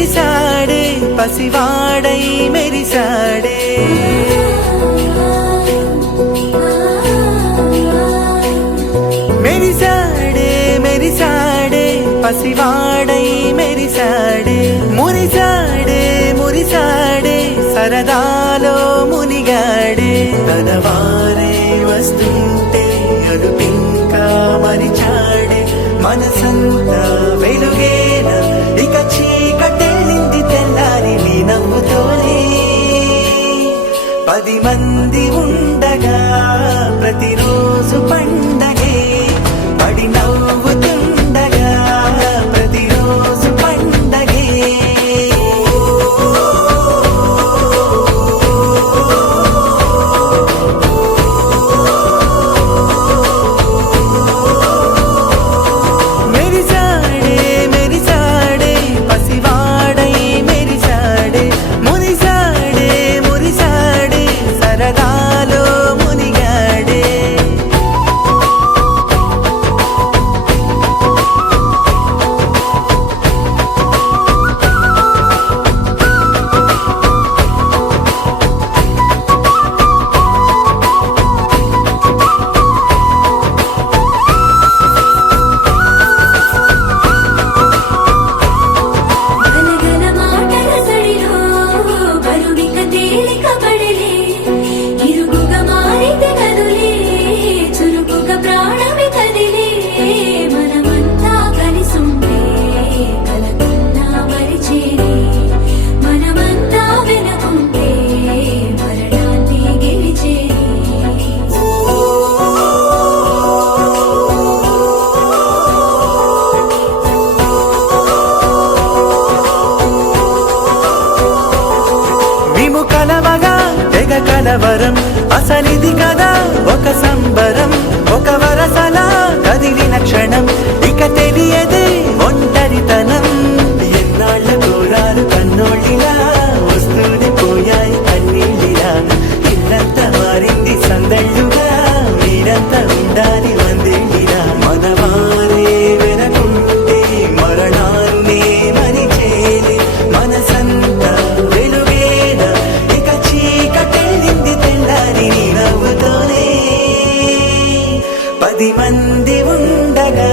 విరిసాడే పసివాడై మెరిసాడే మెరిసాడే మెరిసాడే పసివాడై మెరిసాడే మురిసాడే మురిసాడే సరదాలో మునిగాడే తన వారే వస్తుంటే అడుపింకా మరిచాడే మనసంతా వెలుగేన ఇక చీకటెళ్ళింది తెల్లారి నీ నవ్వుతోనే 10 మంది ఉండగా ప్రతిరోజు పండగే పడి నవ్వుతుండగా ప్రతిరోజు పండగే మెరిసాడే మెరిసాడే పసివాడై మెరిసాడే మురిసాడే మురిసాడే సరదాలో మునిగాడే గలగల మాటల సడిలో బరువిక తేలిక పడలే ఇరుగుగా మారితే కదులే చురుకుగా ప్రాణమి కదిలే మనమంతా కలిసుంటే కలకున్నా మరిచేరే మనమంతా వెనకుంటే మరణాన్ని గెలిచేరే మేము కలవగా తెగ కలవరం అసలిది కదా ఒక సంబరం ఒక వరసలా కదిలిన క్షణం ఇక తెలియదే ఒంటరితనం ఎన్నాళ్ళ దూరాలు కన్నోళ్ళిలా వస్తూనే పోయాయి కన్నీళ్ళిలా ఇల్లంతా మారింది సందళ్ళుగా మీరంతా ఉండాలి వందేళ్ళిలా మనవారే వెనకుంటే మరణాన్నే మరిచేలే మనసంతా వెలుగేన ఇక చీకటెళ్ళింది తెల్లారి నీ నవ్వుతోనే 10 మంది ఉండగా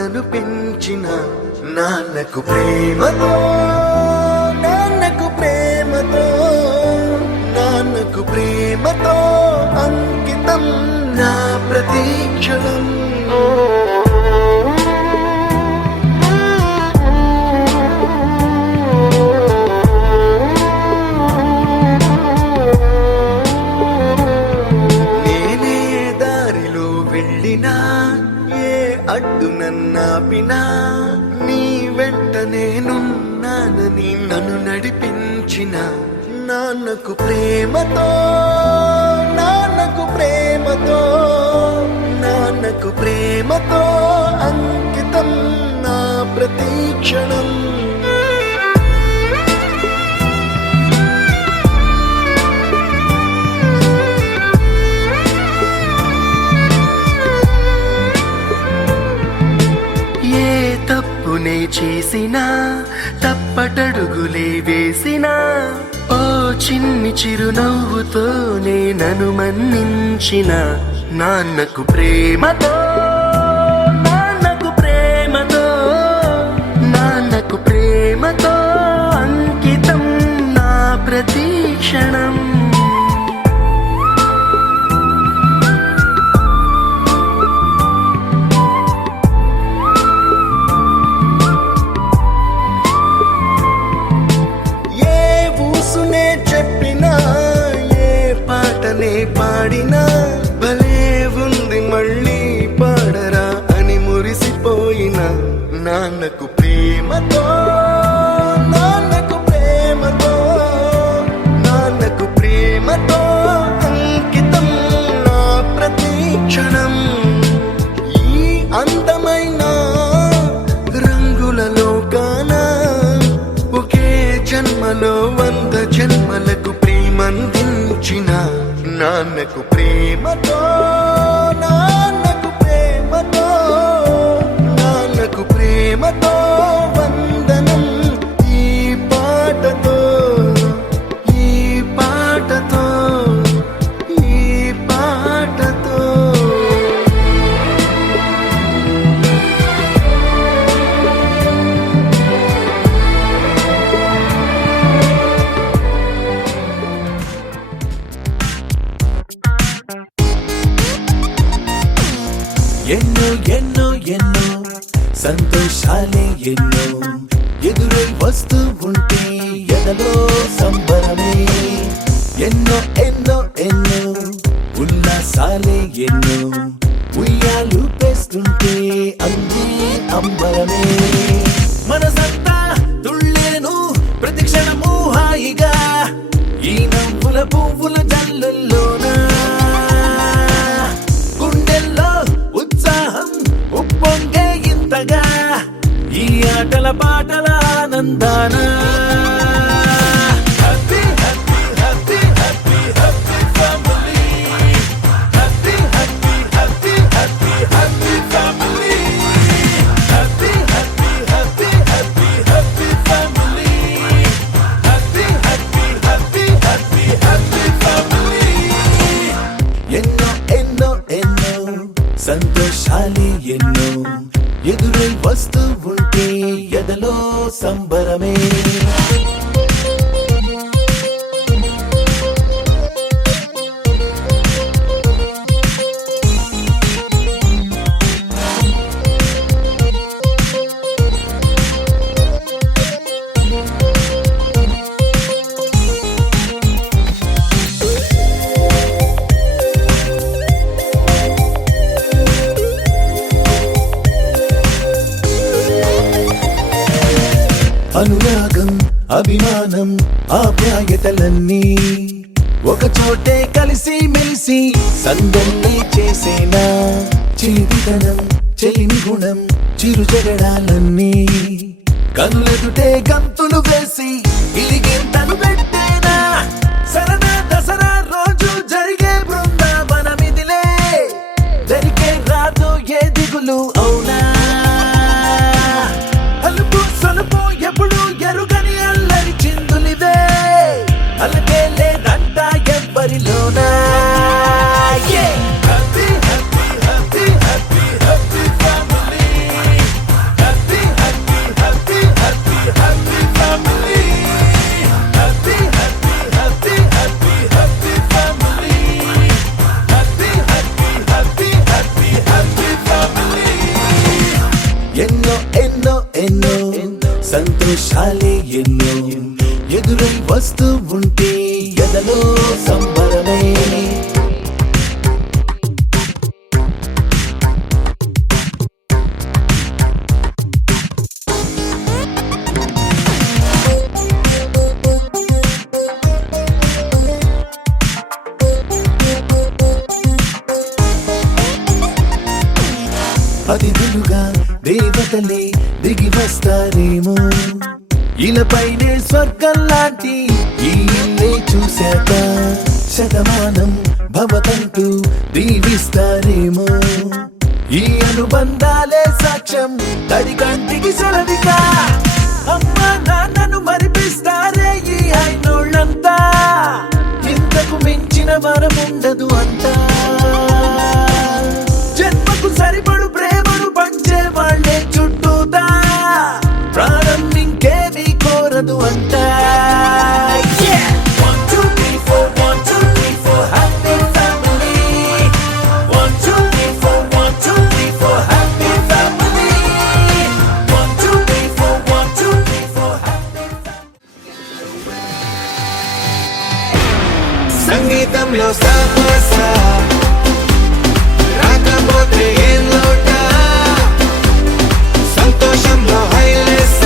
నన్ను పెంచిన నాన్నకు ప్రేమతో, నాన్నకు ప్రేమతో, నాన్నకు ప్రేమతో అంకితం నా ప్రతీక్షణం. నేనే దారిలో వెళ్ళినా, ఏ అడ్డు నన్నాపినా, నీ వెంట నేనున్నానని నన్ను నడిపించిన నాన్నకు ప్రేమతో, నాన్నకు ప్రేమతో, నాన్నకు ప్రేమతో అంకితం నా ప్రతీక్షణం. ఏ తప్పునే చేసినా, తప్పటడుగులే వేసినా, ఓ చిన్ని చిరునవ్వుతోనే నన్ను మన్నించిన నాన్నకు ప్రేమతో, నాన్నకు ప్రేమతో, నాన్నకు ప్రేమతో అంకితం నా ప్రతీక్షణం. పాడినా భలే ఉంది మళ్ళీ పాడరా అని మురిసిపోయిన నాన్నకు ప్రేమతో, నాన్నకు ప్రేమతో, నాన్నకు ప్రేమతో అంకితం నా ప్రతీక్షణం. ఈ అందమైన రంగుల లోకాన ఒకే జన్మలో 100 జన్మలకు ప్రేమందించిన నాన్నకు ప్రేమతో, నాన్నకు ప్రేమతో, నాన్నకు ప్రేమతో వందనం. ఈ పాటతో, ఈ పాటతో, ఈ పాటతో. ఎన్నో ఎన్నో ఎన్నో సంతోషాలే ఎన్నో ఎదురై వస్తూ ఉంటే ఎదలో సంబరమే. ఎన్నో ఎన్నో ఎన్నో ఉల్లాసాలే ఎన్నో ఉయ్యాలు పేస్తుంటే అంది అంబరమే. మనసంతా తుళ్ళేను ప్రతి క్షణము హాయిగా ఈ నవ్వుల పువ్వుల జల్లుల్లోనా. గుండెల్లో ఉత్సాహం ఉప్పొంగే ఇంతగా ఈ ఆటల పాటల ఆనందాన. Happy happy happy happy happy family, happy happy happy happy happy family, happy happy happy happy happy family, happy happy happy happy happy family. ఎన్నో ఎన్నో ఎన్నో సంతోషాలే ఎన్నో ఎదురై వస్తూ ఉంటే ఎదలో సంబరమే. అనురాగం అభిమానం ఆప్యాయతలన్నీ ఒక చోటే కలిసి మెలిసి సందల్లే చేసేనా. చిలిపితనం చెలిమి గుణం చిరు జగడాలన్నీ కనులెదుటే గంతులు వేసి ఇలిగెంతలు పెట్టేనా. సరదా దసరా రోజు జరిగే బృందావనమిదిలే, దరికే రాదు ఏ దిగులు అవునా. అలుపు సొలుపు ఎప్పుడు ఎరుగని అల్లరి చిందులివే, అలకే లేదంట ఎవ్వరిలోనా. Happy happy happy happy happy family, వస్తూ ఉంటే ఎదలో సంబరమే. అతిథులుగా దేవతలే దిగి వస్తారేమో, ఇలపైనే స్వర్గం లాంటి ఈ ఇల్లే చూశాక శతమానం భవతంటూ దీవిస్తారేమో. ఈ అనుబంధాలే సాక్ష్యం తడి కంటికి సెలవిగా, అమ్మ నాన్నను మరిపిస్తారే ఈ అయినోళ్ళంతా. ఇంతకు మించిన వరముండదు అంతా. జన్మకు సరిపడు ప్రేమను పంచే వాళ్ళే చుట్టూతా, ప్రాణం ఇంకేమీ కోరదు అంతా. Yeah! 1, 2, 3, 4, 1, 2, 3, 4, happy family. 1, 2, 3, 4, 1, 2, 3, 4, happy family. 1, 2, 3, 4, 1, 2, 3, 4, happy family. సంగీతంలో సమస్య రాకపోతే ఏం లోట, సంతోషంలో హైలేస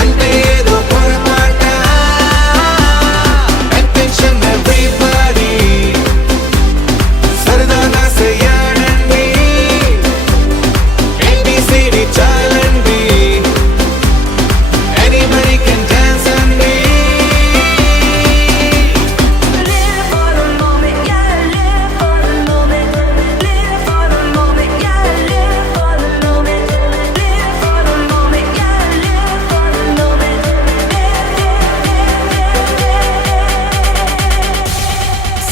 అంటే ఏదో పొరపాట. అటెన్షన్ ఎవ్రీబడీ సరదాగా చేయాలండి, ABCD చాలండి, anybody can dance అండి. Live for the moment, yeah, live for the moment. Live for the moment, yeah, live for the moment. Live for the moment, yeah, live for the moment.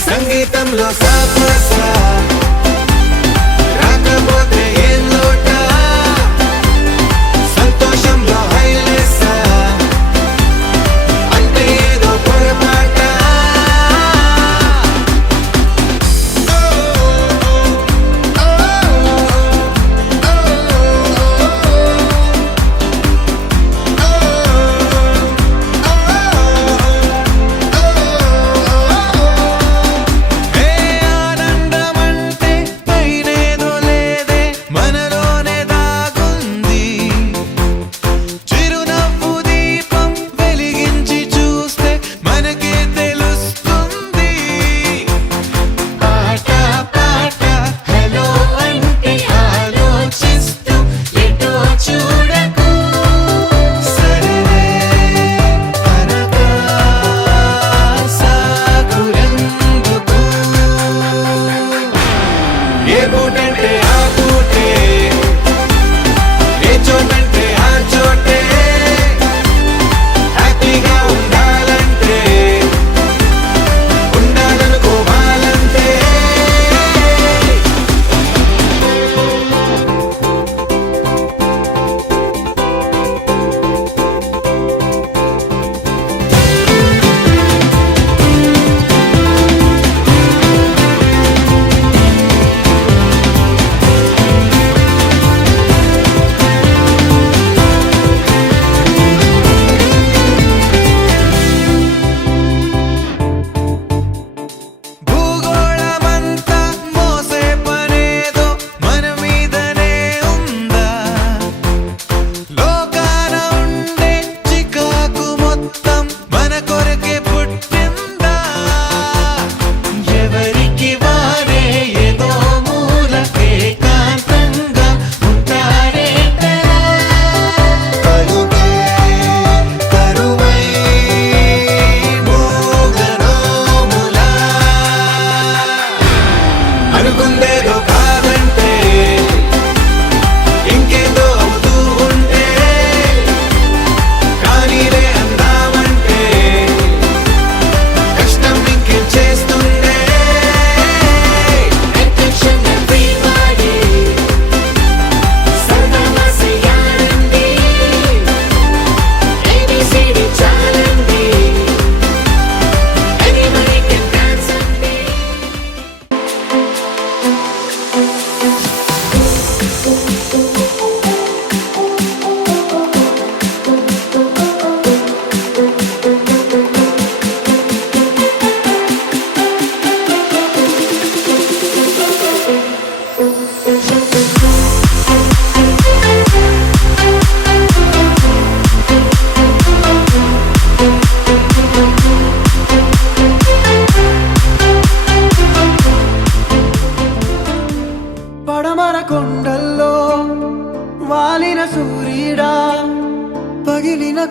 సంగీతంలో సమస్య రాకపోతే ఏం లోట, సంతోషంలో హైలేస అంటే ఏదో పొరపాట. ఏ ఆనందమండి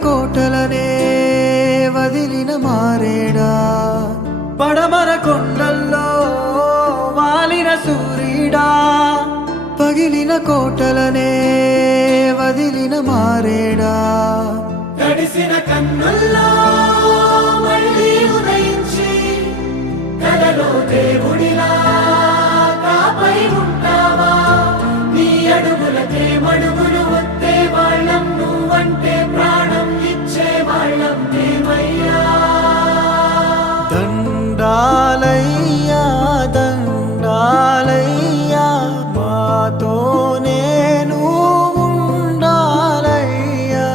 కోటలనే వదిలిన మారేడా పడమర కొండల్లో వాలిన సూర్యుడా పగిలిన కోటలనే వదిలిన మారేడా తడిసిన కన్నుల్లో మళ్ళీ ఉదయించి కలలో దేవుడిలా కాపై ఉంటావా నీ అడుగులకే మడుగులు వస్తే వాళ్ళం నువ్వంటే ప్రాణం ఇచ్చే వాళ్ళం మేమయ్యా దండాలయ్యా దండాలయ్యా మాతో నేను ఉండాలయ్యా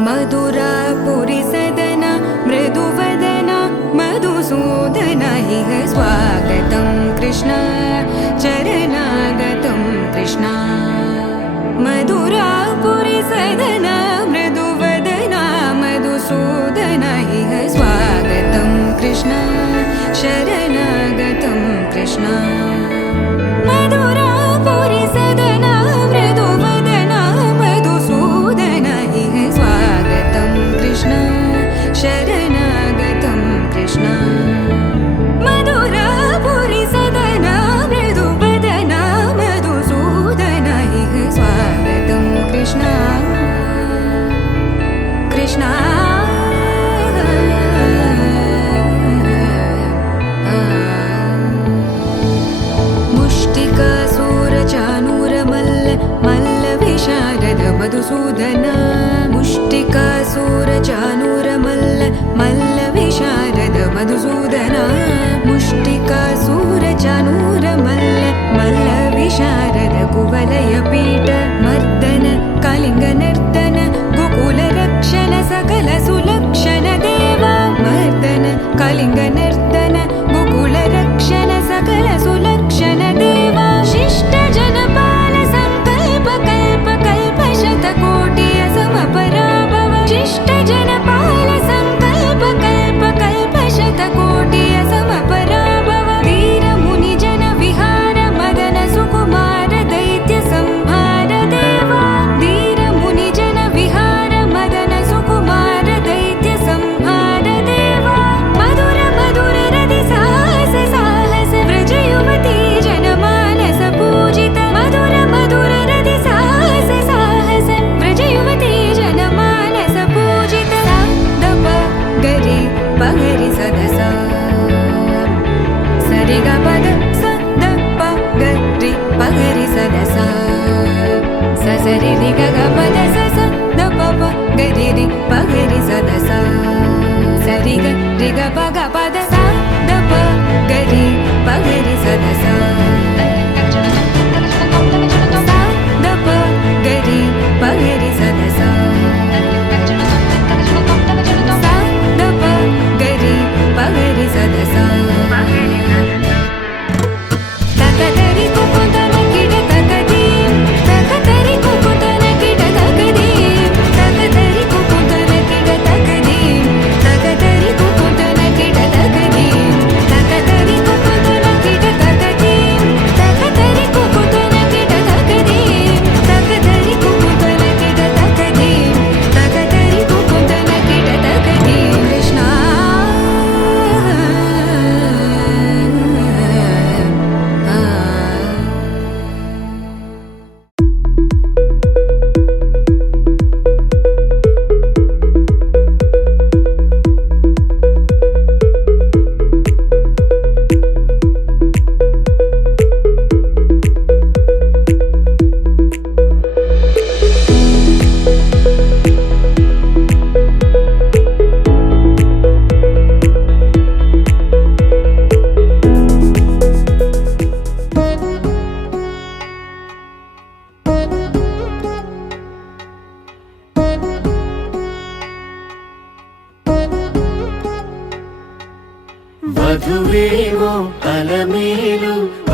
मधुरापुरी सदन मृदुवदन मधुसूदन इह स्वागतं कृष्ण चरणागतं कृष्ण मधुरापुरी सदन मृदुवदन मधुसूदन इह स्वागतं कृष्ण शरणागतं कृष्ण मधुरापुरी सदन मृदुवदन मधुसूदन इह स्वागतं कृष्ण शरणागतं कृष्ण मधुरापुरी सदन मृदुवदन मधुसूदन इह स्वागतं कृष्ण कृष्ण मुष्टिकासूरचानूरमल्ल मल्लविशारद मधुसूदन मुष्टिकासूरचानूरमल्ल मल्लविशारद मधुसूदन मुष्टिकासूरचानूरमल्ल मल्लविशारद कुवलयपीठ मर्दन कलिङ्गनर्तन गोकुलरक्षण सकल सुलक्षण देवा मर्दन कलिङ्गनर्तन गोकुलरक्षण सकल सुलक्षण देवा शिष्ट जनपाल संकल्प कल्प कल्प शतकोटि असमपराभव शिष्ट जनपाल संकल्प कल्प कल्प शतकोटि असमपराभव वीर मुनि जन विहार मदन सुकुमार दैत्य संहार देवा वीर मुनि जन विहार मदन सुकुमार दैत्य संहार देवा मधुर मधुर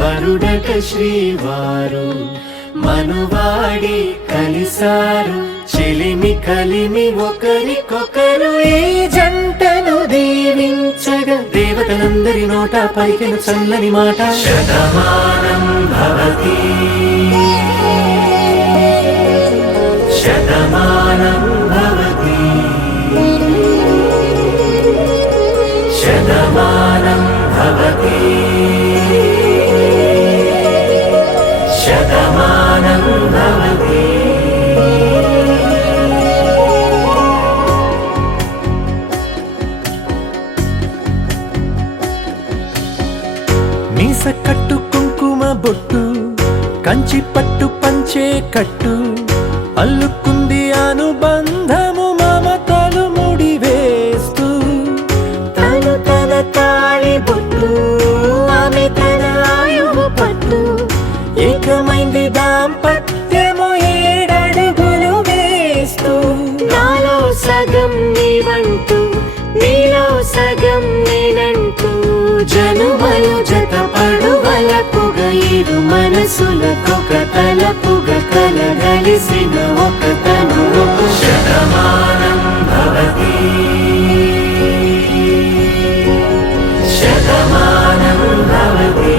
వరుడట శ్రీవారు మనువాడి కలిసారు చెలిమి కలిమి ఒకరికొకరు ఈ జంటను దీవించగా దేవతలందరి నోట పలికిన చల్లని మాట శతమానం భవతి శతమానం భవతి శతమానం భవతి శతమానం భవతి. మీస కట్టు కుంకుమ బొట్టు కంచి పట్టు పంచే కట్టు అల్లుకుంది అనుబంధము మమతలు ముడివేస్తూ తను తన తాళి బొట్టు ఆమె తన ఆయువు పట్టు ఏకమైంది దాంపత్యము 7 అడుగులు వేస్తూ నాలో సగం నీవంటూ నీలో సగం నేనంటూ జనుమలు జత పడువలపుగ ఇరు మనసులకొక తలపుగ కలగలిసిన ఒక తను శతమానం భవతి శతమానం భవతి.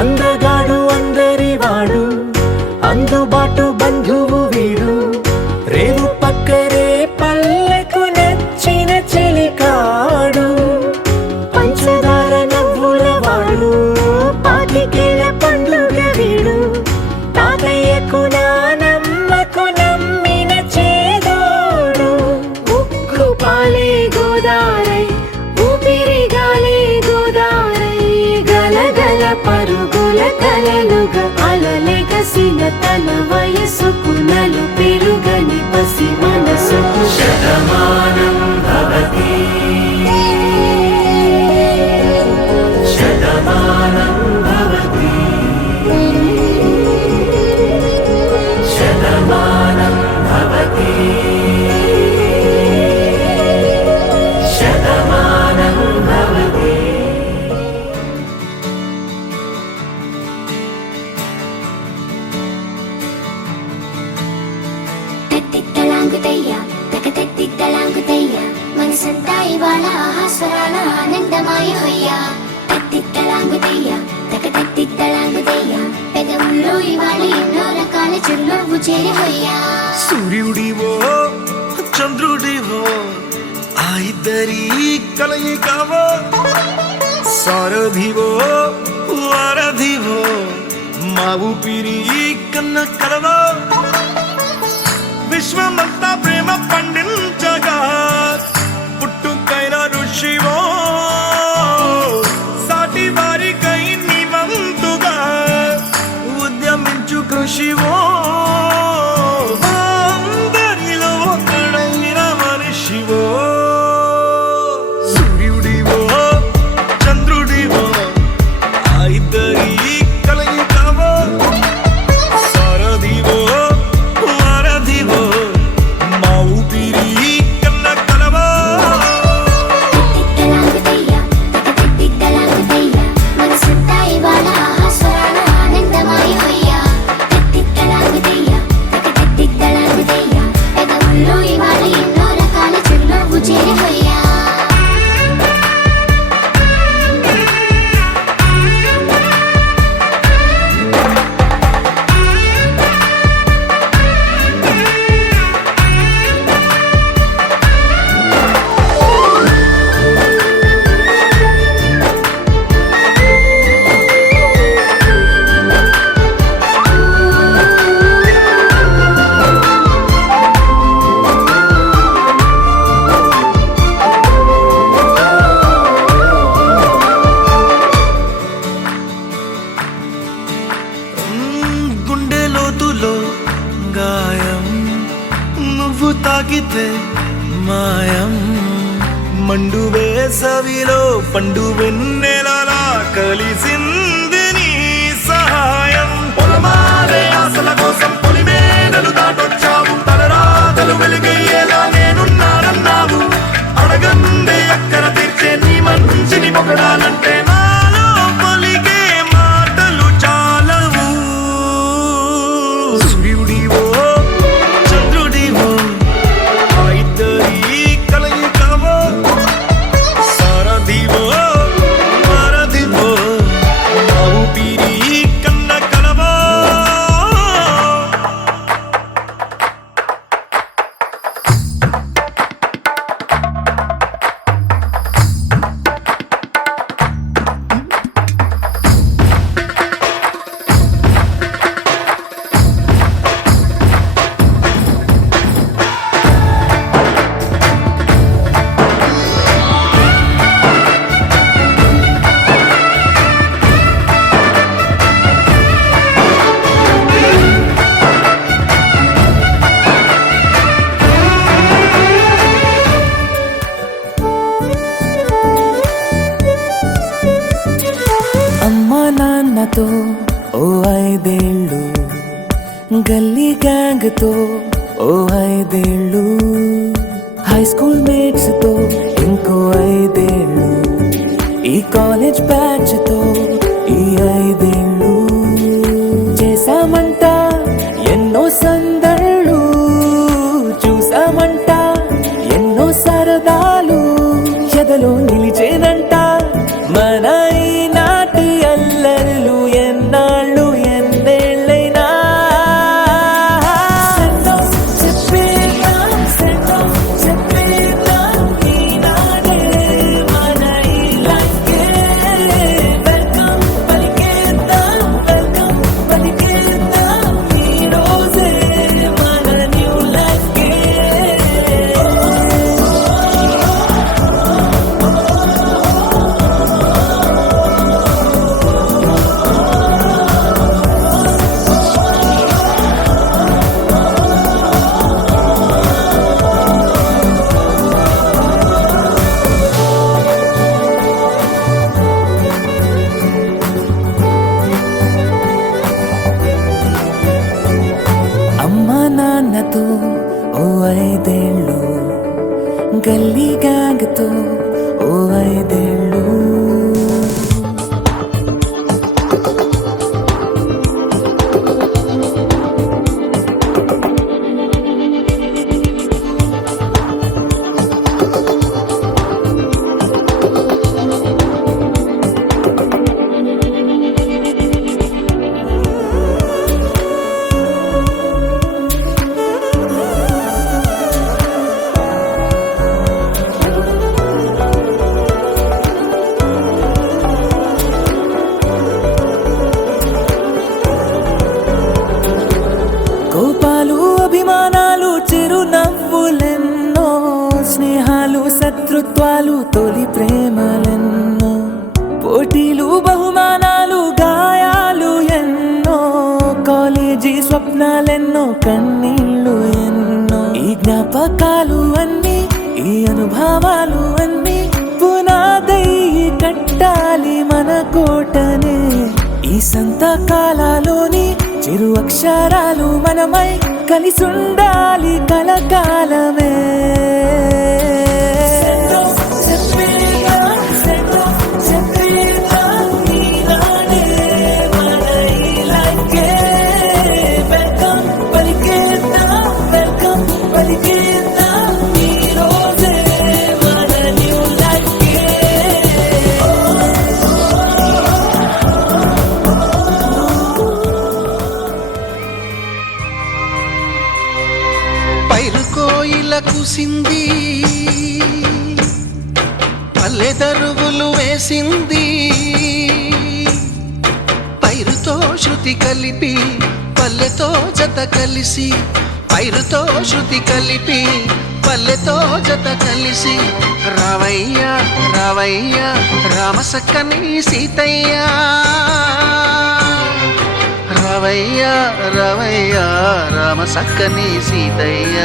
అందగాడు అందరివాడు అందుబాటు బంధువు వీడు రేవు పక్కరే పల్లెకు నచ్చిన చెలికాడు పంచదార నవ్వుల వాడు పాతికేల పండుగ వీడు తాతయ్యకు నానమ్మకు నమ్మిన చేదోడు ఉక్కు పాలే గోదారై ఊపిరిగాలే గోదారై గలగల పరుగుల కలలుగా అలలెగసిన తన వయసుకు నలు పెరుగని పసి మనసుకు శతమానం భవతి శతమానం భవతి శతమానం భవతి శతమానం భవతి. తత్తిత్తలాంగుతయ్యా తకతత్తిత్తలాంగుతయ్యా మనసంతా ఇవాళ ఆహాస్వరాల ఆనందమాయ హొయ్యా తత్తిత్తలాంగుతయ్యా తకతత్తిత్తలాంగుతయ్యా పెదవుల్లో ఇవాళ ఎన్నో రకాల చిరునవ్వు చేరి హొయ్యా సూర్యుడివో చంద్రుడివో ఆ ఇద్దరి కలయికవో సారథివో వారధివో మా ఊపిరి కన్న కలవో విశ్వమంతా ప్రేమ పండించగా పుట్టుకైన ఋషివో సాటి వారికై నివంతుగా ఉద్యమించు కృషివో అందరిలో ఒకడైన మనిషివో సూర్యుడివో చంద్రుడివో ఆ ఇద్దరి కలయికవో సారథివో వారధివో మా ఊపిరి కన్న కలవో తత్తిత్తలాంగుతయ్యా తకతత్తిత్తలాంగుతయ్యా మనసంతా ఇవాళ ఆహాస్వరాల ఆనందమాయ హొయ్యా తత్తిత్తలాంగుతయ్యా గొంతులో గాయం నువ్వు తాకితే మాయం మండు వేసవిలో పండు వెన్నెలలా కలిసింది నీ సహాయం పొలమారే ఆశల కోసం పొలిమేరలు దాటొచ్చావు తలరాతలు వెలుగయ్యేలా నేనున్నానన్నావు అడగందే అక్కర తీర్చే నీ మంచిని పొగడాలంటే నాలో పలికే మాటలు చాలవు సూర్యుడివో చంద్రుడివో ఆ ఇద్దరి కలయికవో సారథివో వారధివో నా ఊపిరి కన్న కలవో అమ్మా నాన్నతో ఓ 5 ఏళ్ళు, గల్లీ గ్యాంగ్ తో ఓ 5 ఏళ్ళు, హై స్కూల్ మేట్స్ తో ఇంకో 5 ఏళ్ళు, ఈ కాలేజ్ బ్యాచ్ తో ఈ 5 ఏళ్ళు, చేసామంట ఎన్నో సందళ్ళు, చూసామంట ఎన్నో సరదాలు, ఎదలో నిలిచేనంట మన ఈనాటి అల్లర్లు ఎన్నాళ్ళు ఎన్నేళ్ళైనా. చెప్పేద్దాం ఈనాడే మన ఈ లైఫ్కే వెల్కమ్ పలికేద్దాం ఈ రోజే మన న్యూ లైఫ్కే. అమ్మా నాన్నతో ఓ 5 ఏళ్ళు, గల్లీ గ్యాంగ్ తో ఓ 5 ఏళ్ళు. కోపాలు అభిమానాలు చిరునవ్వులెన్నో, స్నేహాలు శత్రుత్వాలు తొలి ప్రేమలెన్నో, పోటీలు బహుమానాలు గాయాలు ఎన్నో, కాలేజీ స్వప్నాలెన్నో కన్నీళ్ళు ఎన్నో, ఈ జ్ఞాపకాలు అన్నీ ఈ అనుభవాలు అన్నీ పునాదై కట్టాలి మన కోటనే. ఈ సంతకాలలోని చిరు అక్షరాలు మనమై కలిసుండాలి కలకాలమే. చెప్పేద్దాం ఈనాడే మన ఈ లైఫ్కే వెల్కమ్ పలికేద్దాం ఈ రోజే మన న్యూ లైఫ్కే. పైరుకోయిల కుసింది పల్లె దరువులు వేసింది, పైరుతో శృతి కలిపి పల్లెతో జత కలిసి, పైరుతో శృతి కలిపి పల్లెతో జత కలిసి, రావయ్యా రావయ్యా రామసక్కని సీతయ్యా, రావ రావయ్యా రావయ్యా రామ సక్కని సీతయ్య.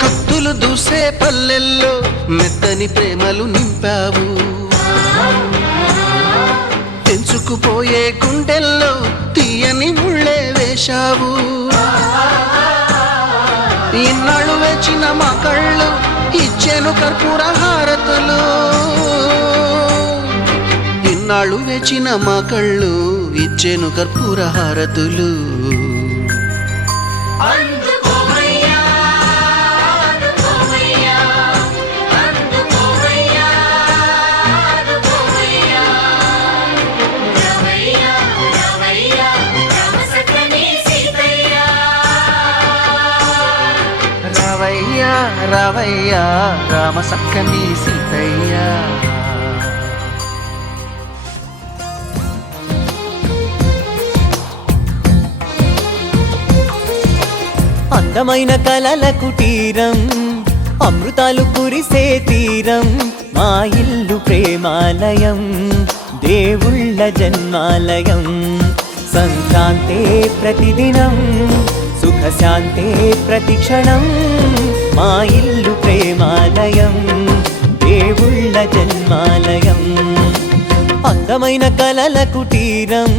కత్తులు దూసే పల్లెల్లో మెత్తని ప్రేమలు నింపావు, తెంచుకుపోయే గుండెల్లో తీయని ముళ్ళే వేశావు. ఇన్నాళ్ళు వేచిన మా కళ్ళు ఇచ్చెను కర్పూర హారతులు, ఇన్నాళ్ళు వేచిన మా కళ్ళు ఇచ్చెను కర్పూర హారతులు. రావయ్యా రావయ్యా రామ సక్కని సీతయ్య. అందమైన కలల కుటీరం, అమృతాలు కురిసే తీరం, మా ఇల్లు ప్రేమాలయం, దేవుళ్ళ జన్మాలయం. సంక్రాంతే ప్రతిదినం, సుఖశాంతే ప్రతిక్షణం, మా ఇల్లు ప్రేమాలయం, దేవుళ్ళ జన్మాలయం. అందమైన కలల కుటీరం,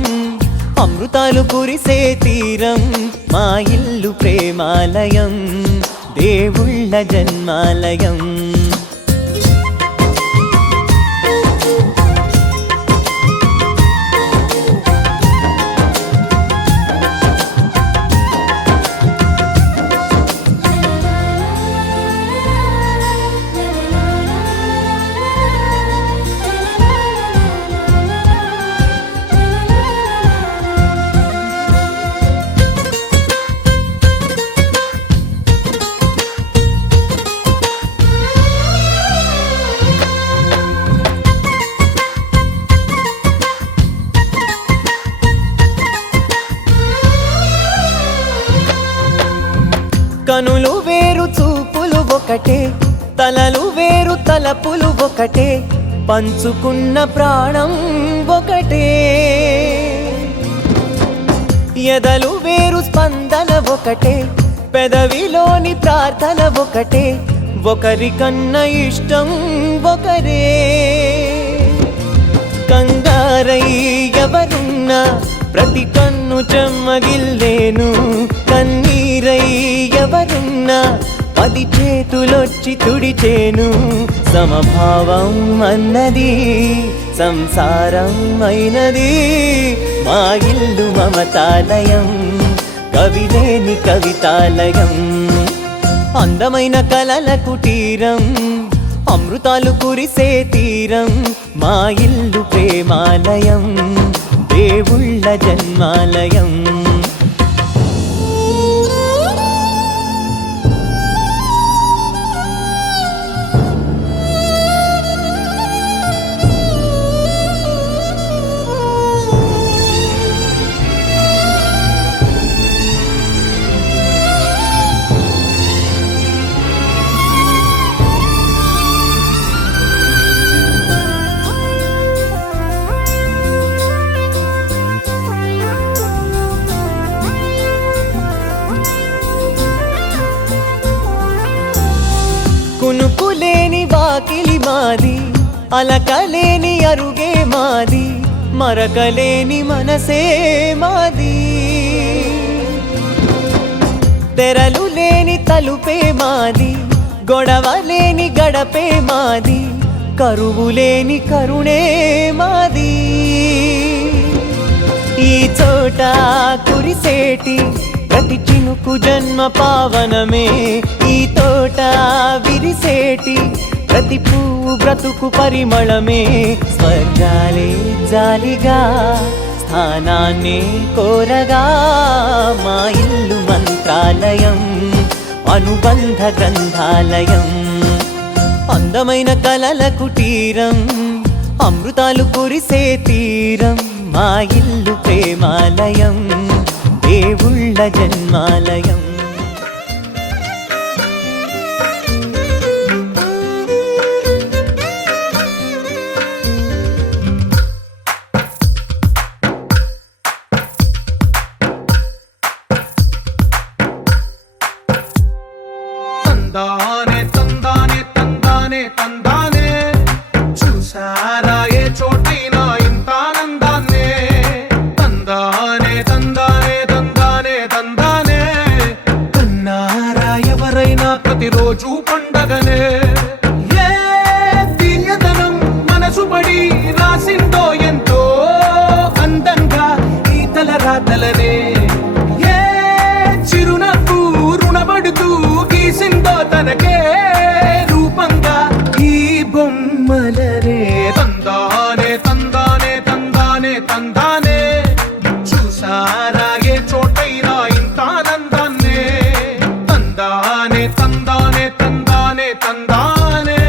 అమృతాలు కురిసే తీరం, మా ఇల్లు ప్రేమాలయం, దేవుళ్ళ జన్మాలయం. కనులు వేరు చూపులు ఒకటే, తలలు వేరు తలపులు ఒకటే, పంచుకున్న ప్రాణం ఒకటే. ఎదలు వేరు స్పందన ఒకటే, పెదవిలోని ప్రార్థన ఒకటే, ఒకరికన్నా ఇష్టం ఒకరే. కంగారై ఎవరున్నా ప్రతి కన్ను చెమ్మగిల్లేను, కన్నీరై ఎవరున్నా 10 చేతులొచ్చి తుడిచేను. సమభావం అన్నది సంసారం అయినది, మా ఇల్లు మమతాలయం, కవిలేని కవితాలయం. అందమైన కలల కుటీరం, అమృతాలు కురిసే తీరం, మా ఇల్లు ప్రేమాలయం, దేవుళ్ళ జన్మాలయం. కునుకులేని వాకిలి మాది, అలకలేని అరుగే మాది, మరకలేని మనసే మాది. తెరలు లేని తలుపే మాది, గొడవ లేని గడపే మాది, కరువు లేని కరుణే మాది. ఈ చోట కురిసేటి ప్రతి చినుకు జన్మ పావనమే, ఈ తోట విరిసేటి ప్రతి పువ్వు బ్రతుకు పరిమళమే. స్వర్గాల జాలిగా స్థానాన్ని కోరగా మా ఇల్లు మంత్రాలయం అనుబంధ గ్రంథాలయం అందమైన కలల కుటీరం అమృతాలు కురిసే తీరం మా ఇల్లు ప్రేమాలయం దేవుళ్ళ జన్మాలయం తందానే తందానే తందానే తందానే చూసారా ఏ చోటైనా ఇంత ఆనందాన్నే తందానే తందానే తందానే తందానే కన్నారా ఎవరైనా ప్రతిరోజు పండగనే ఏ తీయదనం మనసు పడి రాసిందో ఎంతో అందంగా ఈ తలరాతలనే ఏ చిరునవ్వు రుణపడుతూ గీసిందో తనకే రూపంగా ఈ బొమ్మలనే తందానే తందానే తందానే తందానే చూసారా ఏ చోటైనా ఇంత ఆనందాన్నే తందానే తందానే తందానే తందానే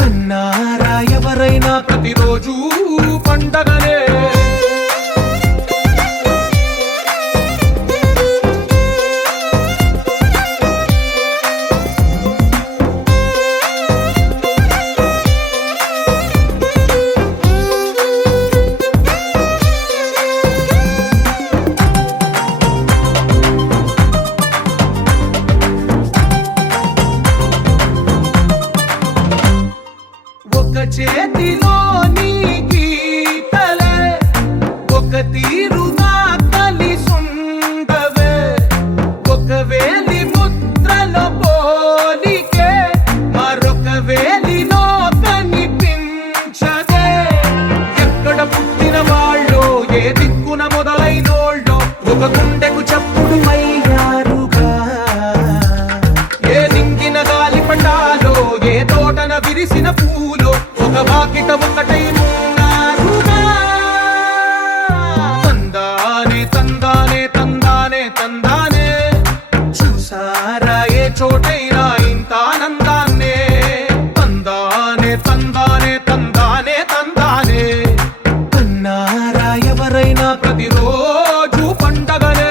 కన్నారా ఎవరైనా ప్రతిరోజు పండగనే ఒక చేతిలో నీ గీతలే ఒక తీరుగా కలిసుండవే ఒక వేలి ముద్రలో పోలికే మరొక వేలిలో కనిపించదే ఎక్కడ పుట్టిన వాళ్ళో ఏ దిక్కున మొదలైనోళ్ళో ఒక గుండెకు చప్పుడు అయ్యారుగా ఏ నింగిన గాలి పండాలో ఏ తోటన విరిసిన పూలో ఒక వాకిట ఒకటై ఉన్నారుగా తందానే తందానే తందానే తందానే చూసారా ఏ చోటైనా ఇంత ఆనందాన్నే తందానే తందానే తందానే తందానే కన్నారా ఎవరైనా ప్రతిరోజు పండగనే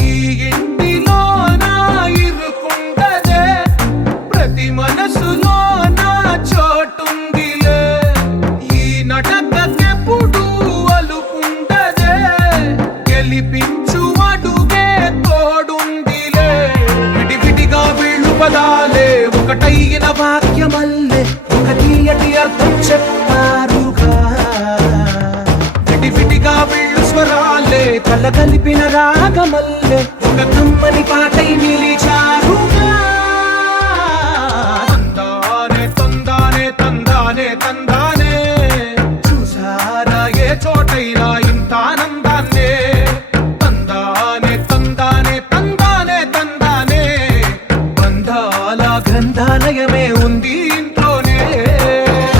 ఈ ఇంటిలో నా ఇరుకుండదే ప్రతి మనసులో నా చోటుందిలే ఈ నటకెప్పుడు అలుకుండదే గెలిపించు అడుగే తోడుందిలే విడివిడిగా వీళ్ళు పదాలే ఒకటైన వాక్యమల్లే ఒక తీయటి అర్థం చెప్పారుగా విడివిడిగా వీళ్ళు స్వరాలే కల కలిపిన రాగమల్లే ఒక కమ్మని పాటై నిలిచారుగా తందానే తందానే తందానే తందానే చూసారా ఏ చోటైనా ఇంత ఆనందాన్నే తందానే తందానే తందానే తందానే బంధాల గ్రంథాలయమే ఉంది ఇంట్లోనే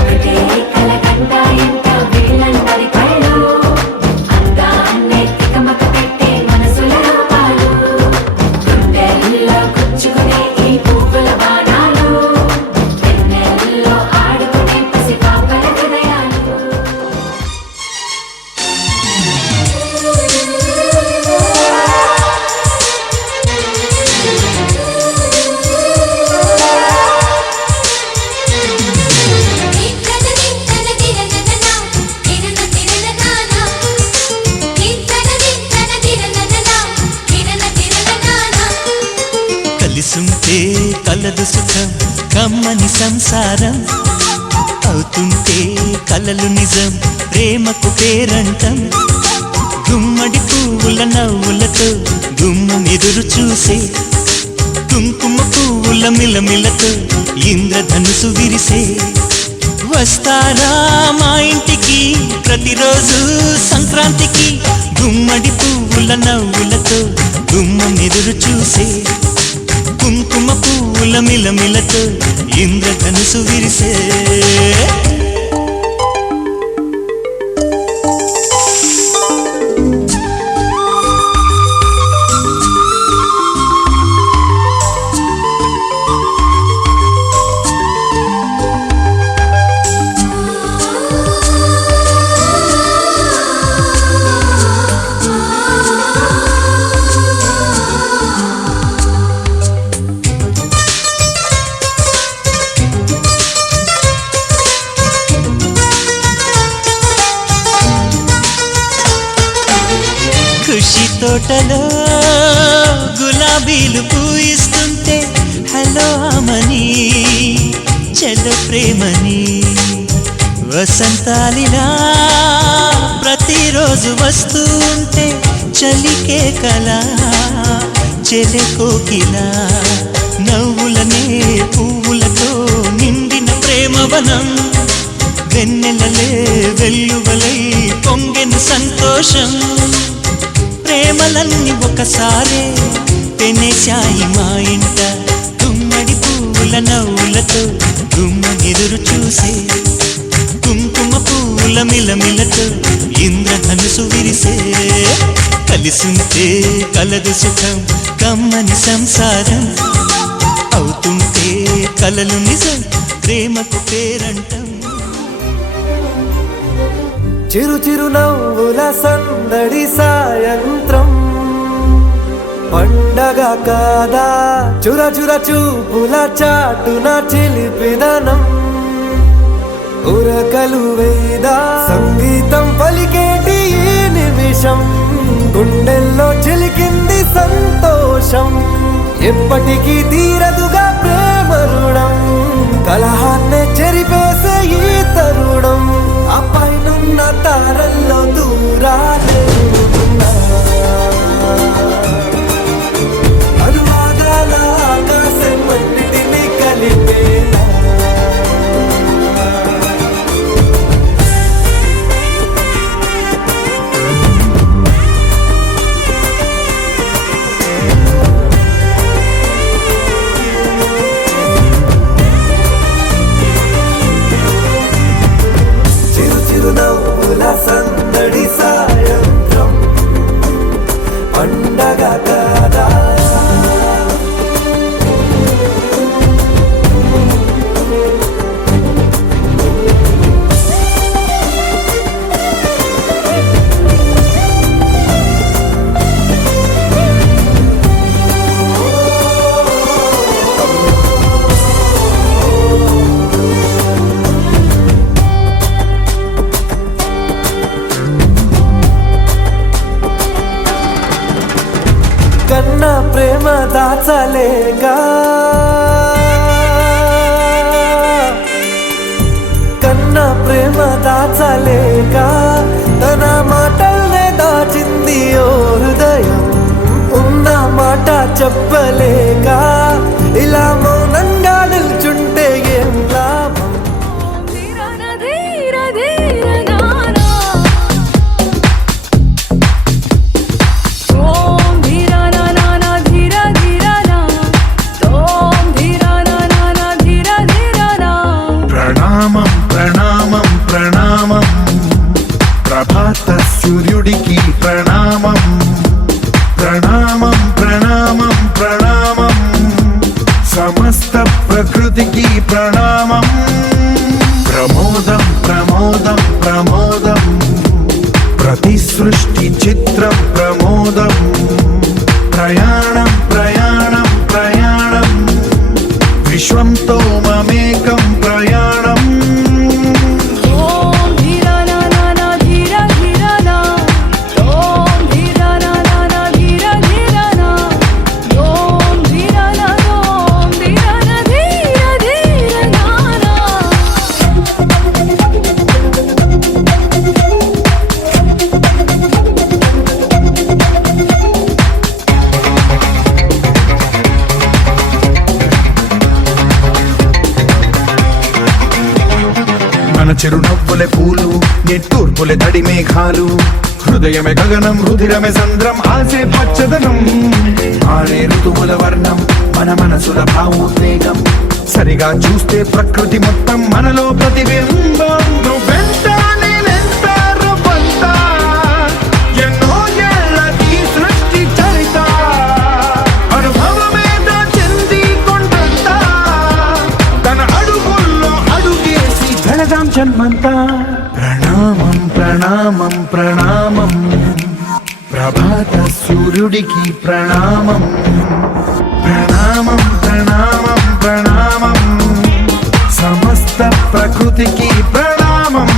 ఒకటే కలకండ ఎంత వీళ్ళందరి కళ్ళు అందాన్నే తికమక పెట్టే మనసుల రూపాలు గుండెల్లో గుచ్చుకునే ఈ పువ్వుల బాణాలు వెన్నెల్లో ఆడుకునే పసిపాపల హృదయాలు కలిసుంటే కలదు సుఖం కమ్మని సంసారం అవుతుంటే కలలు నిజం ప్రేమకు పేరంటం గుమ్మడి పువ్వుల నవ్వులతో గుమ్మం ఎదురు చూసే కుంకుమ పువ్వుల మిలమిలతో ఇంద్రధనుసు విరిసే వస్తారా మా ఇంటికి ప్రతిరోజు సంక్రాంతికి గుమ్మడి పువ్వుల నవ్వులతో గుమ్మం ఎదురు చూసే కుంకుమ పువ్వుల మిలమిలతో ఇంద్రధనుసు విరిసే ఖుషి తోటలో గులాబీలు పూయిస్తుంటే హలో అమని చెల్ల ప్రేమని వసంతాలిలా ప్రతిరోజు వస్తూ ఉంటే చలికే కలా చెలె కోకిలా నవ్వులనే పువ్వులతో నిండిన ప్రేమవనం వెన్నెలలే వెల్లువలై పొంగెను సంతోషం ప్రేమలన్నీ ఒకసారే పెనేశాయి మా ఇంట గుమ్మడి పువ్వుల నవ్వులతో గుమ్మ ఎదురు చూసే కుంకుమ పువ్వుల మిలమిలతో ఇంద్రధనుసు విరిసే కలిసుంటే కలదు సుఖం కమ్మని సంసారం అవుతుంటే కలలు నిజం ప్రేమకు పేరంటం చిరు చిరు నవ్వుల సందడి సాయంత్రం పండగ కాదా చుర చుర చూపుల చాటున చిలిపిదనం ఉరకలు వేదా సంగీతం పలికేటి ఈ నిమిషం గుండెల్లో చిలికింది సంతోషం ఎప్పటికీ తీరదుగా ప్రేమ రుణం కలహాన్నే చెరిపేసే ఈ తరుణం ఆ పైనున్న తారల్లో దూరాలే ఉన్నా. అనువాదాల ఆకాశం అన్నిటినీ కలిపేలా సందడి సాయంత్రం పండగ కాదా కన్నా ప్రేమ దాచలేగా కన్నా ప్రేమ దాచలేగా తన మాటల్నే దాచింది ఓ హృదయం ఉన్న మాట చెప్పలేక ఇలా మౌనంగా నిల్చుంటే ఏం లాభం ధీరన ధీర ధీర నానా ఓం ధీరన నానా ధీర ధీర నా ఓం ధీరన నానా ధీర ధీర నా ప్రణామం ప్రణామం ప్రణామం ప్రభాత సూర్యుడికి ప్రణామం ప్రణామం ప్రణామం ప్రణామం సమస్త ప్రకృతికి ప్రణామం ప్రమోదం ప్రమోదం ప్రమోదం ప్రతి సృష్టి చిత్రం ప్రమోదం ప్రయాణం ప్రయాణం ప్రయాణం విశ్వంతో మమేకం ప్రయాణం ఓం ధీరన నానా ధీర ధీర నా ఓం ధీరన నానా ధీర ధీర నా ఓం ధీరన ధీర ధీర నానా చిరునవ్వులే పూలు నిట్టూర్పులే తడి మేఘాలు హృదయమే గగనం రుధిరమే సంద్రం ఆసే పచ్చదనం ఆరే ఋతువుల వర్ణం మన మనసుల భావోద్వేగం సరిగా చూస్తే ప్రకృతి మొత్తం మనలో ప్రతిబింబం నువ్వెంత నేనెంత రవ్వంత ఎన్నో ఏళ్ళ ఈ సృష్టి చరిత అనుభవమేద చెంది కొండంత తన అడుగుల్లో అడుగేసి వెళదాం జన్మంతా ప్రణామం ప్రణామం ప్రణామం ప్రభాత సూర్యుడికి ప్రణామం ప్రణామం ప్రణామం ప్రణామం సమస్త ప్రకృతికి ప్రణామం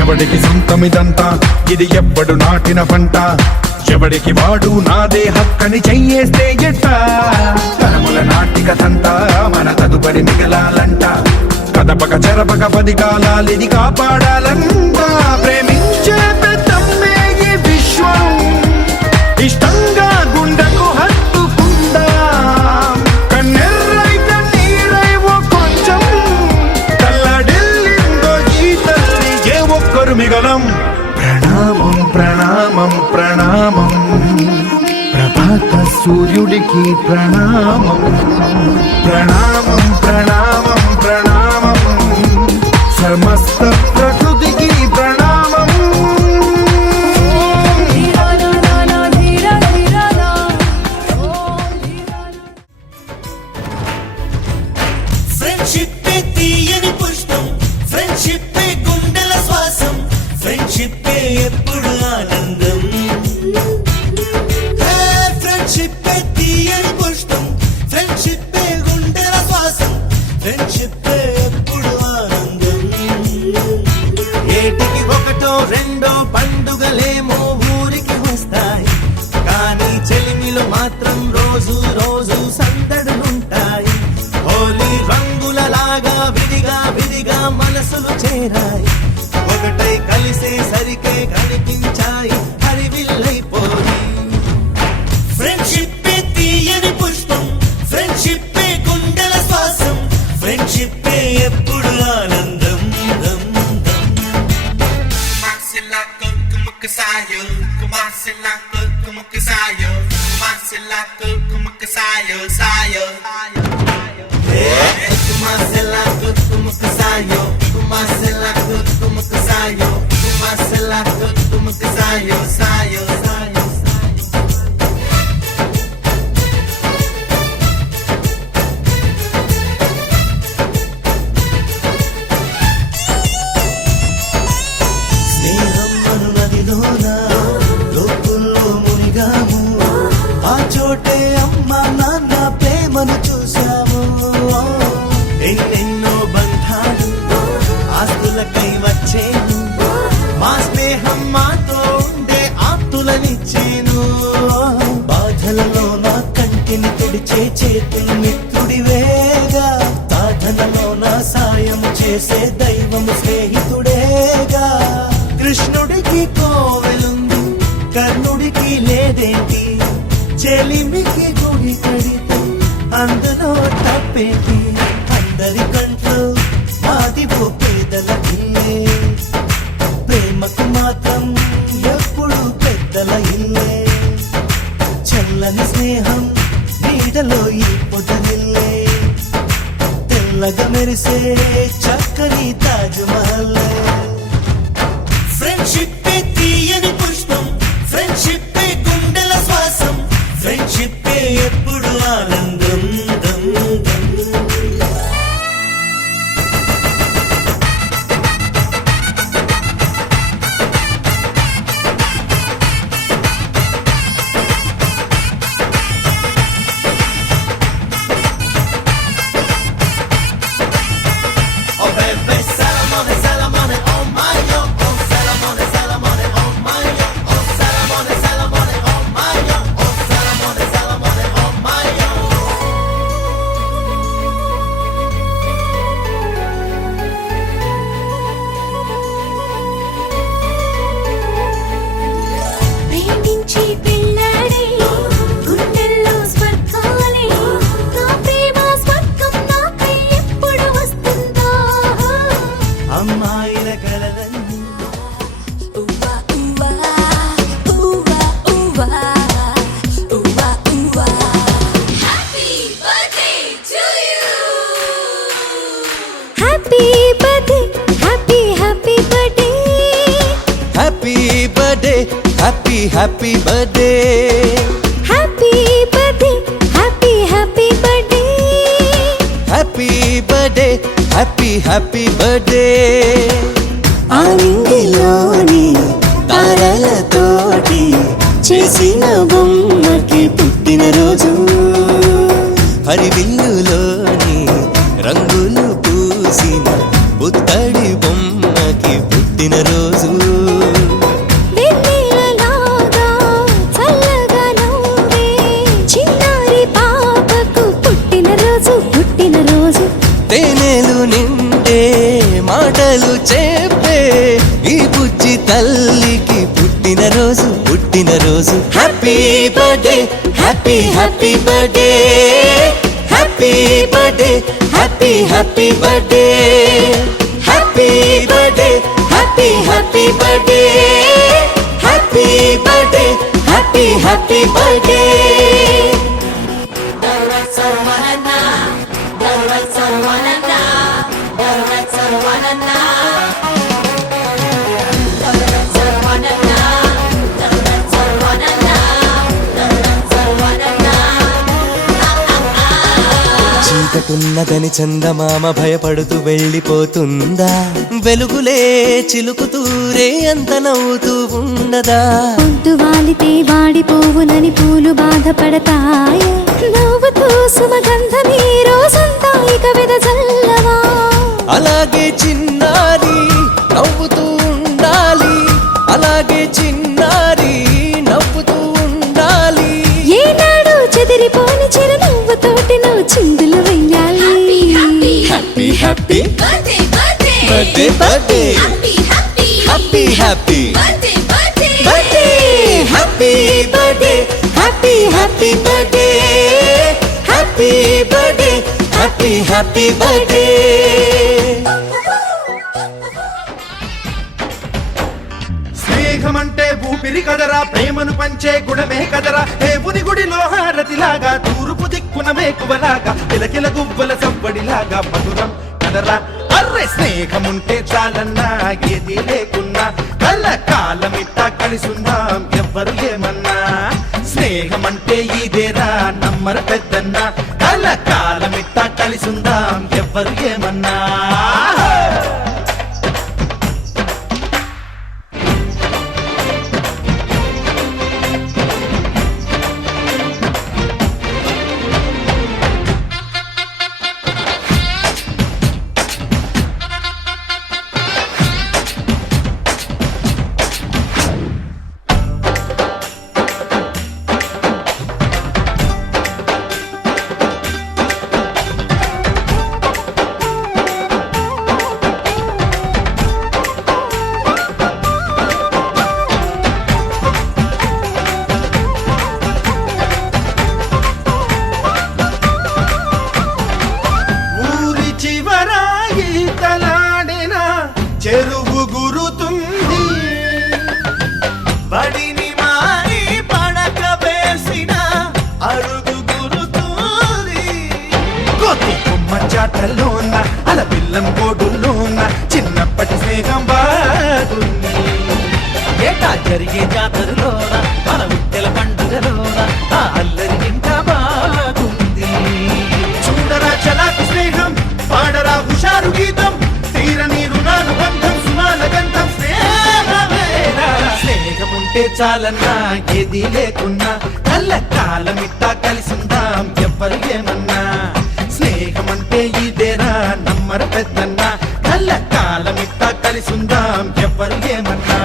ఎవడికి సొంతమిదంతా ఇది ఎవ్వడు నాటిన పంట ఎవడికి వాడు నాదే హక్కని చెయ్యేస్తే ఎట్ట తరముల నాటిక తంతా మన తదుపరి మిగలాలంట కదపక చెరపక 10 కాలాలిది కాపాడాలంట ప్రేమించే పెద్దమ్మే ఈ విశ్వం ఇష్టంగా గుండెకు హత్తుకుందా కన్నెర్రై కన్నీరై ఓ కొంచెం తల్లడిల్లిందో ఈ తల్లి ఏ ఒక్కరు మిగలం ప్రణామం ప్రణామం ప్రణామం ప్రభాత సూర్యుడికి ప్రణామం ప్రణామం ప్రణామం ప్రణామం సమస్త ప్రకృతికి ప్రణామం ఫ్రెండ్షిప్ తీయని పుష్పం ఫ్రెండ్షిప్ గుండెల శ్వాసం ఫ్రెండ్షిప్ ఎప్పుడు ఆనందం ఫ్రెండ్షిప్ తీయని పుష్పం ఫ్రెండ్షిప్ గుండెల శ్వాసం ఫ్రెండ్షిప్ ఎప్పుడు ఆనందం ఏటికి ఒకటో రెండో పండుగలేమో ఊరికి వస్తాయి కానీ చెలిమిలో మాత్రం రోజు రోజు సందడులుంటాయి హోలీ రంగులలాగా విడిగా విడిగా మనసులు చేరాయి ఒకటై కలిసేసరికే కనిపించాయి హరివిల్లైపోయి ఫ్రెండ్షిప్ తీయని పుష్పం ఫ్రెండ్షిప్ గుండెల శ్వాసం ఫ్రెండ్షిప్ ఎప్పుడు ఆనందం దం దం Marcelaco, como que saiu? Marcelaco, como que saiu? Marcelaco, como que saiu? Saiu. Marcelaco, como que saiu? Marcelaco, como que saiu? Marcelaco, como que saiu? Saiu, saiu, saiu. స్నేహం అను నదిలోన లోతుల్లో మునిగాము ఆ చోటే అమ్మ నాన్న ప్రేమను చూశాము ఎన్నెన్నో బంధాలు ఆస్తులకై వచ్చేను మా స్నేహం మాతో ఉండే ఆప్తులనిచ్చేను బాధలలో నా కంటిని తుడిచే చేతులు మిత్రుడివేగా సాధనలో నా సాయం చేసే దైవము స్నేహితుడేగా కృష్ణుడికి కోవెలుంది కర్ణుడికి లేదేంటి చెలిమికి గుడి కడితే అందులో తప్పేంటి అందరి కంట్లో మాది ఓ పేదల ఇల్లే ప్రేమకు మాత్రం ఎప్పుడు పెద్దల ఇల్లే చల్లని స్నేహం నీడలో ఈ పొదరిల్లే తెల్లగా మెరిసే చక్కని తాజ్ మహల్ ఫ్రెండ్షిప్ తీయని పుష్పం ఫ్రెండ్షిప్ గుండెల శ్వాసం ఫ్రెండ్షిప్ ఎప్పుడు ఆనందం దం దం happy happy birthday happy birthday happy happy birthday happy birthday happy happy birthday ఆనందిలోని తారలతోటి చేసిన బొమ్మకి పుట్టినరోజు హరివిల్లులోని రంగులు పూసిన బుద్ధడి బొమ్మకి పుట్టినరోజు వెన్నెలలాగా చల్లగా నవ్వే చిన్నారి పాపకు పుట్టినరోజు పుట్టినరోజు తేనెలు నిండే మాటలు చెప్పే ఈ బుజ్జి తల్లికి పుట్టినరోజు పుట్టినరోజు happy birthday happy happy birthday happy birthday happy happy birthday happy birthday happy happy birthday happy birthday happy happy birthday చీకటున్నదని చందమామ భయపడుతూ వెళ్ళిపోతుందా వెలుగులే చిలుకుతూరే అంత నవ్వుతూ ఉండదా పొద్దు వాలితే వాడిపోవునని పూలు బాధపడతాయి నవ్వుతూ సుమగంధమీ రోజంతా ఇక వెదజల్లవా అలాగే చిన్నారి నవ్వుతూ ఉండాలి అలాగే చిన్నారి నవ్వుతూ ఉండాలి ఏనాడు చెదిరిపోని చిరునవ్వుతోటి నువ్వు చిందులు వెయ్యాలి happy happy birthday birthday happy happy birthday happy birthday happy happy birthday happy birthday happy happy birthday స్నేహమంటే ఊపిరి కదరా ప్రేమను పంచే గుణమే కదరా దేవుని గుడిలో హారతిలాగా తూర్పు దిక్కున మేకువలాగా కిలకిల గువ్వల సవ్వడిలాగా మధురం కదరా అర్రే స్నేహముంటే చాలన్నా ఏది లేకున్నా కళ్ళ కాలమిట్టా కలిసుందాం ఎవ్వరు ఏమన్నా స్నేహమంటే ఇదేరా నమ్మర పెద్దన్నా కళ్ళ కాలమిట్టా కలిసుందాం ఎవ్వరు ఏమన్నా చెరువు గురుతుంది బడిని మారి పడక వేసిన అరుగు గురుతుంది కొత్త కొమ్మ చాటల్లోన అల పిల్లం కోడుల్లోన చిన్నప్పటి స్నేహం బాగుంది ఏటా జరిగే జాతరలోన మన విట్టెల పండుగలోన ఆ అల్లరి ఇంకా బాగుంది చూడరా చలాకి స్నేహం పాడరా హుషారు గీతం తీరని రుణానుబంధం సుమాల గంధం స్నేహమేరా స్నేహముంటే చాలన్నా ఏది లేకున్నా కళ్ళ కాలమిట్టా కలిసిందాం ఎవ్వరు ఏమన్నా స్నేహమంటే ఇదేరా నమ్మర పెద్దన్నా కళ్ళ కాలమిట్టా కలిసిందాం ఎవ్వరు ఏమన్నా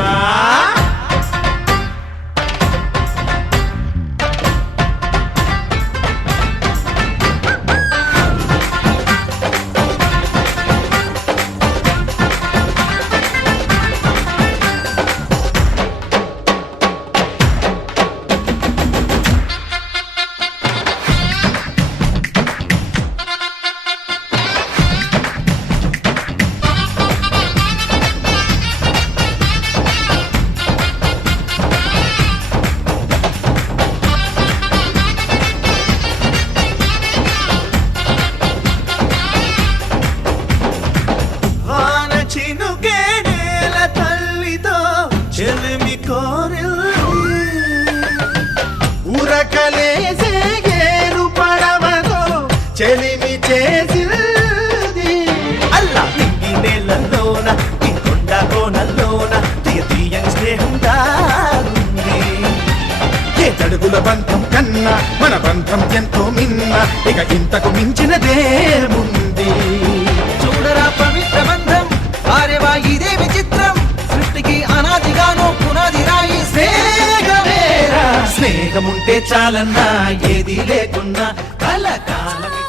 బంధం కన్నా మన బంధం ఎంతో మిన్న, ఇక ఇంతకు మించినదేముంది. చూడరా పవిత్ర బంధం ఆరేవా ఇదే విచిత్రం, సృష్టికి అనాదిగానో పునాది రాయి స్నేహమేరా, స్నేహముంటే చాలన్నా ఏది లేకున్నా కలకాలమే